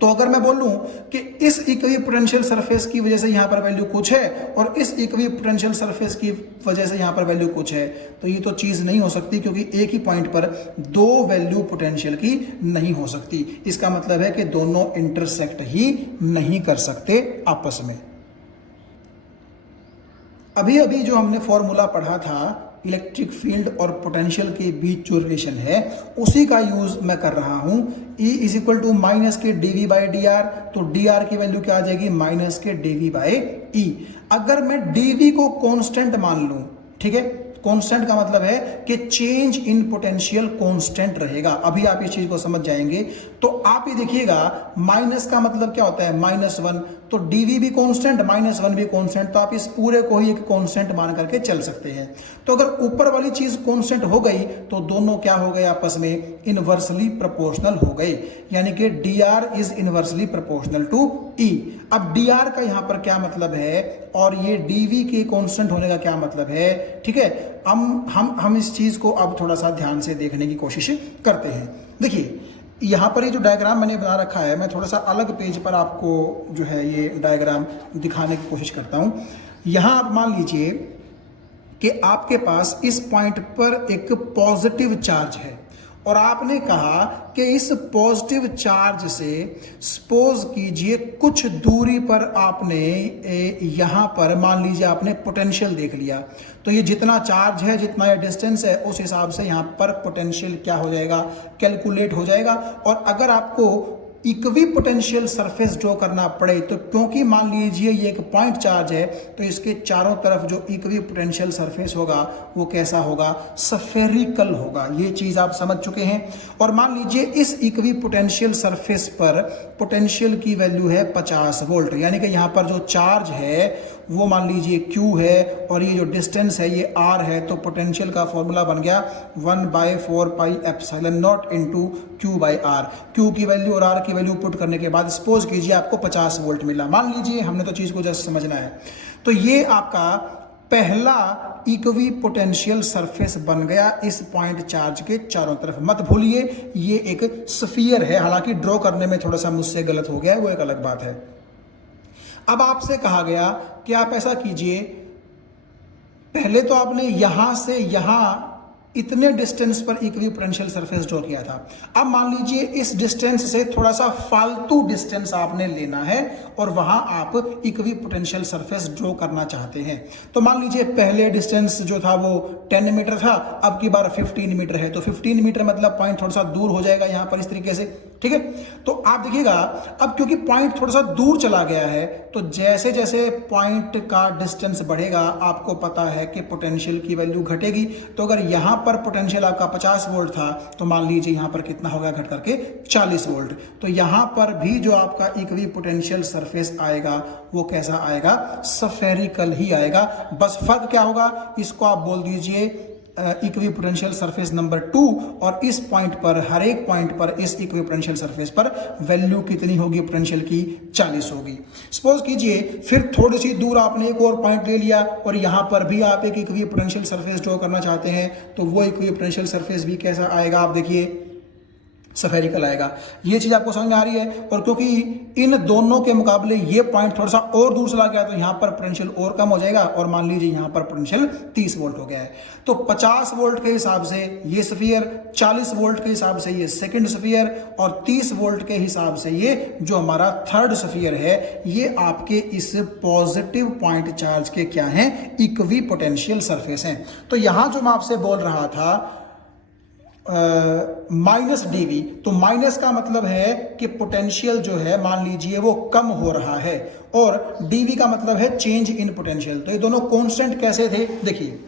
तो अगर मैं बोलूं कि इस इक्वी पोटेंशियल सरफेस की वजह से यहां पर वैल्यू कुछ है और इस इक्वी पोटेंशियल सरफेस की वजह से यहां पर वैल्यू कुछ है, तो ये तो चीज नहीं हो सकती, क्योंकि एक ही पॉइंट पर 2 वैल्यू पोटेंशियल की नहीं हो सकती। इसका मतलब है कि दोनों इंटरसेक्ट ही नहीं कर सकते आपस में। अभी अभी जो हमने फॉर्मूला पढ़ा था इलेक्ट्रिक फील्ड और पोटेंशियल के बीच जो रिलेशन है उसी का यूज मैं कर रहा हूं। E is equal to minus के dv बाई डी आर, तो डी आर की वैल्यू क्या आ जाएगी? माइनस के dv बाई ई। अगर मैं dv को कांस्टेंट मान लूं, ठीक है, कांस्टेंट का मतलब है कि चेंज इन पोटेंशियल कांस्टेंट रहेगा। अभी आप इस चीज को समझ जाएंगे। तो आप ये देखिएगा, माइनस का मतलब क्या होता है? -1। तो dv भी कांस्टेंट, -1 भी कांस्टेंट, तो आप इस पूरे को ही एक कांस्टेंट मान करके चल सकते हैं। तो अगर ऊपर वाली चीज कांस्टेंट हो गई तो दोनों क्या हो गए? आपस में इनवर्सली प्रोपोर्शनल हो गए, यानी कि dr is inversely proportional to e। अब dr का यहां पर क्या मतलब है और ये dv के कांस्टेंट होने का क्या मतलब है? ठीक है, हम इस चीज को अब थोड़ा सा ध्यान से देखने की कोशिश करते हैं। देखिए, यहाँ पर ये जो डायग्राम मैंने बना रखा है, मैं थोड़ा सा अलग पेज पर आपको जो है ये डायग्राम दिखाने की कोशिश करता हूँ। यहाँ आप मान लीजिए कि आपके पास इस पॉइंट पर एक पॉजिटिव चार्ज है और आपने कहा कि इस पॉजिटिव चार्ज से सपोज कीजिए कुछ दूरी पर आपने यहाँ पर मान लीजिए आपने पोटेंशियल देख लिया, तो ये जितना चार्ज है, जितना ये डिस्टेंस है, उस हिसाब से यहाँ पर पोटेंशियल क्या हो जाएगा, कैलकुलेट हो जाएगा। और अगर आपको इक्वी पोटेंशियल सरफेस ड्रॉ करना पड़े तो क्योंकि मान लीजिए ये एक पॉइंट चार्ज है, तो इसके चारों तरफ जो इक्वी पोटेंशियल सरफेस होगा वो कैसा होगा, स्फेरिकल होगा। ये चीज आप समझ चुके हैं। और मान लीजिए इस इक्वी पोटेंशियल सरफेस पर पोटेंशियल की वैल्यू है 50 वोल्ट, यानी कि यहाँ पर जो चार्ज है वो मान लीजिए Q है और ये जो डिस्टेंस है ये R है, तो पोटेंशियल का फॉर्मूला बन गया 1/4 pi epsilon not into Q/R। Q की वैल्यू और R की वैल्यू पुट करने के बाद सपोज कीजिए आपको 50 वोल्ट मिला। मान लीजिए, हमने तो चीज को जस्ट समझना है। तो ये आपका पहला इक्वी पोटेंशियल सरफेस बन गया इस पॉइंट चार्ज के चारों तरफ। मत भूलिए ये एक स्फीयर है, हालांकि ड्रॉ करने में थोड़ा सा मुझसे गलत हो गया, वो एक अलग बात है। अब आपसे कहा गया कि आप ऐसा कीजिए, पहले तो आपने यहां से यहां इतने डिस्टेंस पर इक्वी पोटेंशियल सरफेस ड्रॉ किया था। अब मान लीजिए इस डिस्टेंस से थोड़ा सा फालतू डिस्टेंस आपने लेना है और वहां आप इक्वी पोटेंशियल सरफेस ड्रॉ करना चाहते हैं। तो मान लीजिए पहले डिस्टेंस जो था वो 10 मीटर था, अब की बार 15 मीटर है, तो 15 मीटर मतलब पॉइंट थोड़ा सा दूर हो जाएगा यहां पर इस तरीके से, ठीक है। तो आप देखिएगा अब क्योंकि पॉइंट थोड़ा सा दूर चला गया है, तो जैसे जैसे पॉइंट का डिस्टेंस बढ़ेगा आपको पता है कि पोटेंशियल की वैल्यू घटेगी। तो अगर यहां पर पोटेंशियल आपका 50 वोल्ट था, तो मान लीजिए यहां पर कितना होगा, घट करके 40 वोल्ट। तो यहां पर भी जो आपका इक्वी पोटेंशियल सरफेस आएगा वो कैसा आएगा, स्फेरिकल ही आएगा। बस फर्क क्या होगा, इसको आप बोल दीजिए इक्वी पोटेंशियल सरफेस नंबर 2, और इस पॉइंट पर, हर एक पॉइंट पर इस इक्वी पोटेंशियल सरफेस पर वैल्यू कितनी होगी पोटेंशियल की, 40 होगी। सपोज कीजिए फिर थोड़ी सी दूर आपने एक और पॉइंट ले लिया और यहां पर भी आप एक इक्वी पोटेंशियल सरफेस ड्रॉ करना चाहते हैं, तो वो इक्वी पोटेंशियल सरफेस भी कैसा आएगा, आप देखिए स्फेरिकल आएगा। ये चीज आपको समझ में आ रही है। और क्योंकि इन दोनों के मुकाबले ये पॉइंट थोड़ा सा और दूर चला गया, तो यहां पर पोटेंशियल और कम हो जाएगा, और मान लीजिए यहां पर पोटेंशियल 30 वोल्ट हो गया है। तो 50 वोल्ट के हिसाब से ये स्फीयर, 40 वोल्ट के हिसाब से ये सेकंड स्फीयर, और 30 वोल्ट के हिसाब से ये जो हमारा थर्ड स्फीयर है, ये आपके इस पॉजिटिव पॉइंट चार्ज के क्या हैं, इक्वी पोटेंशियल सरफेस हैं। तो यहां जो मैं आपसे बोल रहा था माइनस डीवी, तो माइनस का मतलब है कि पोटेंशियल जो है मान लीजिए वो कम हो रहा है, और डीवी का मतलब है चेंज इन पोटेंशियल। तो ये दोनों कांस्टेंट कैसे थे, देखिए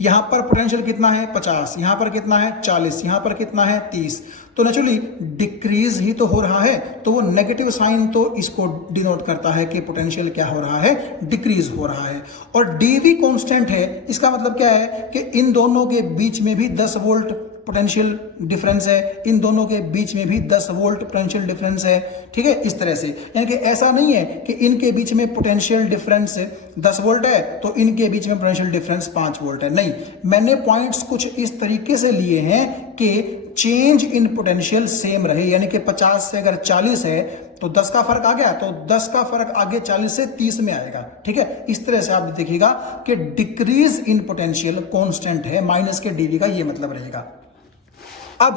यहां पर पोटेंशियल कितना है 50, यहां पर कितना है 40, यहां पर कितना है 30, तो नेचुरली डिक्रीज ही तो हो रहा है। तो वो नेगेटिव साइन तो इसको डिनोट करता है कि पोटेंशियल क्या हो रहा है, डिक्रीज हो रहा है। और डीवी कांस्टेंट है, इसका मतलब क्या है कि इन दोनों के बीच में भी 10 वोल्ट पोटेंशियल डिफरेंस है, इन दोनों के बीच में भी 10 वोल्ट पोटेंशियल डिफरेंस है, ठीक है। इस तरह से, यानी कि ऐसा नहीं है कि इनके बीच में पोटेंशियल डिफरेंस 10 वोल्ट है तो इनके बीच में पोटेंशियल डिफरेंस 5 वोल्ट है, नहीं। मैंने पॉइंट्स कुछ इस तरीके से लिए हैं कि चेंज इन पोटेंशियल सेम रहे, यानी कि 50 से अगर 40 है तो 10 का फर्क आ गया, तो 10 का फर्क आगे 40 से 30 में आएगा, ठीक है। इस तरह से आप देखिएगा कि डिक्रीज इन पोटेंशियल कांस्टेंट है, माइनस के डीवी का ये मतलब रहेगा। अब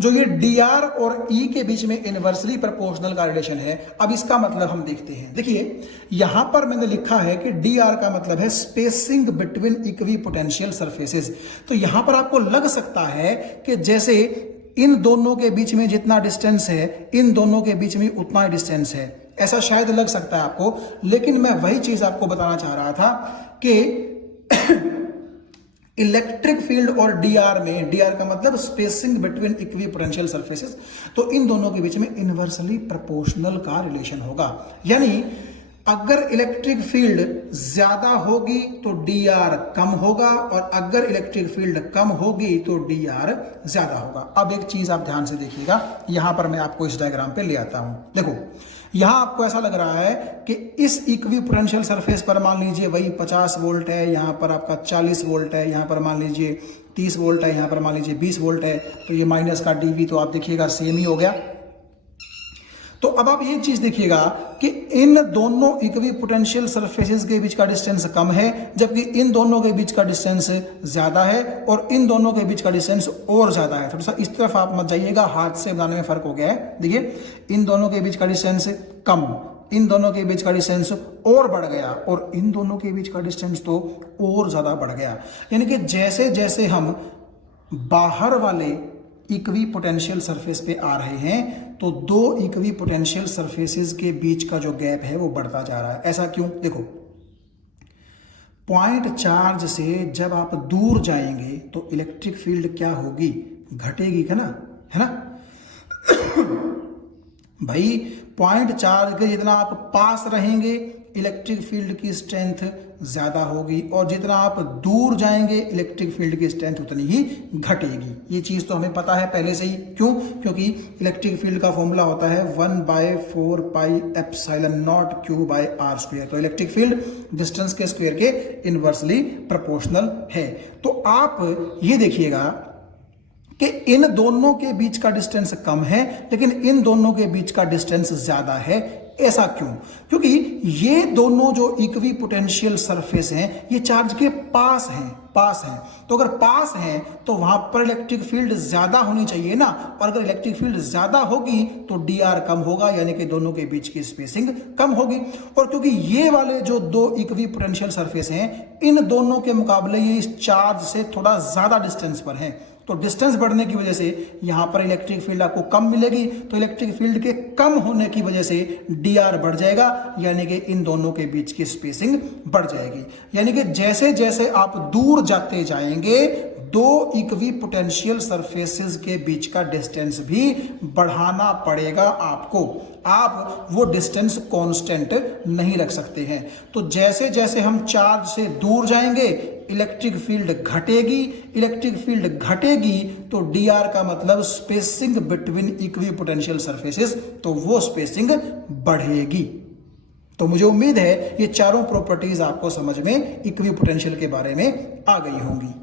जो ये dr और e के बीच में इनवर्सली प्रोपोर्शनल का रिलेशन है, अब इसका मतलब हम देखते हैं। देखिए यहां पर मैंने लिखा है कि dr का मतलब है spacing between equi potential surfaces. तो यहां पर आपको लग सकता है कि जैसे इन दोनों के बीच में जितना डिस्टेंस है, इन दोनों के बीच में उतना ही डिस्टेंस है, ऐसा शायद लग सकता है आपको। लेकिन मैं वही चीज आपको बताना चाह रहा था कि इलेक्ट्रिक फील्ड और dr में, dr का मतलब spacing between equi potential surfaces, तो इन दोनों के बीच में इनवर्सली प्रोपोर्शनल का रिलेशन होगा। यानी अगर इलेक्ट्रिक फील्ड ज्यादा होगी तो dr कम होगा, और अगर इलेक्ट्रिक फील्ड कम होगी तो dr ज्यादा होगा। अब एक चीज आप ध्यान से देखिएगा, यहां पर मैं आपको इस डायग्राम पे ले आता हूं। देखो यहां आपको ऐसा लग रहा है कि इस इक्वी पोटेंशियल सरफेस पर मान लीजिए वही 50 वोल्ट है, यहां पर आपका 40 वोल्ट है, यहां पर मान लीजिए 30 वोल्ट है, यहाँ पर मान लीजिए 20 वोल्ट है, तो ये माइनस का dV तो आप देखिएगा सेम ही हो गया। तो अब आप ये चीज देखिएगा कि इन दोनों इक्वी पोटेंशियल सरफेसेस के बीच का डिस्टेंस कम है, जबकि इन दोनों के बीच का डिस्टेंस ज्यादा है, और इन दोनों के बीच का डिस्टेंस और ज्यादा है। थोड़ा सा इस तरफ आप मत जाइएगा, हाथ से बनाने में फर्क हो गया है। देखिए इन दोनों के बीच का डिस्टेंस कम, इन दोनों के बीच का डिस्टेंस और बढ़ गया, और इन दोनों के बीच का डिस्टेंस तो और ज्यादा बढ़ गया। यानी कि जैसे जैसे हम बाहर वाले इक्वी पोटेंशियल सरफेस पे आ रहे हैं, तो दो इक्वी पोटेंशियल सरफेसेस के बीच का जो गैप है वो बढ़ता जा रहा है। ऐसा क्यों? देखो, पॉइंट चार्ज से जब आप दूर जाएंगे तो इलेक्ट्रिक फील्ड क्या होगी? घटेगी, है ना? भाई पॉइंट चार्ज के जितना आप पास रहेंगे इलेक्ट्रिक फील्ड की स्ट्रेंथ ज्यादा होगी, और जितना आप दूर जाएंगे इलेक्ट्रिक फील्ड की स्ट्रेंथ उतनी ही घटेगी। ये चीज तो हमें पता है पहले से ही। क्यों? क्योंकि इलेक्ट्रिक फील्ड का फॉर्मूला होता है 1/4πε0 Q/r²। तो इलेक्ट्रिक फील्ड डिस्टेंस के स्क्वायर के इनवर्सली प्रोपोर्शनल है। तो आप ये देखिएगा कि इन दोनों के बीच का डिस्टेंस कम है, लेकिन इन दोनों के बीच का डिस्टेंस ज्यादा है। ऐसा क्यों? क्योंकि ये दोनों जो इक्वी पोटेंशियल सरफेस हैं ये चार्ज के पास हैं। तो अगर पास हैं तो वहां पर इलेक्ट्रिक फील्ड ज्यादा होनी चाहिए ना, और अगर इलेक्ट्रिक फील्ड ज्यादा होगी तो dr कम होगा, यानी कि दोनों के बीच की स्पेसिंग कम होगी। और क्योंकि ये वाले जो दो इक्वी पोटेंशियल सरफेस हैं इन दोनों के मुकाबले ये इस चार्ज से थोड़ा ज्यादा डिस्टेंस पर हैं, तो डिस्टेंस बढ़ने की वजह से यहां पर इलेक्ट्रिक फील्ड आपको कम मिलेगी। तो इलेक्ट्रिक फील्ड के कम होने की वजह से dr बढ़ जाएगा, यानी कि इन दोनों के बीच की स्पेसिंग बढ़ जाएगी। यानी कि जैसे जैसे आप दूर जाते जाएंगे दो इक्वी पोटेंशियल सरफेसेस के बीच का डिस्टेंस भी बढ़ाना पड़ेगा आपको। आप वो डिस्टेंस कांस्टेंट नहीं रख सकते हैं। तो जैसे जैसे हम चार्ज से दूर जाएंगे इलेक्ट्रिक फील्ड घटेगी, तो dr का मतलब spacing between equi potential surfaces, तो वो स्पेसिंग बढ़ेगी। तो मुझे उम्मीद है ये चारों प्रॉपर्टीज आपको समझ में इक्वी पोटेंशियल के बारे में आ गई होंगी।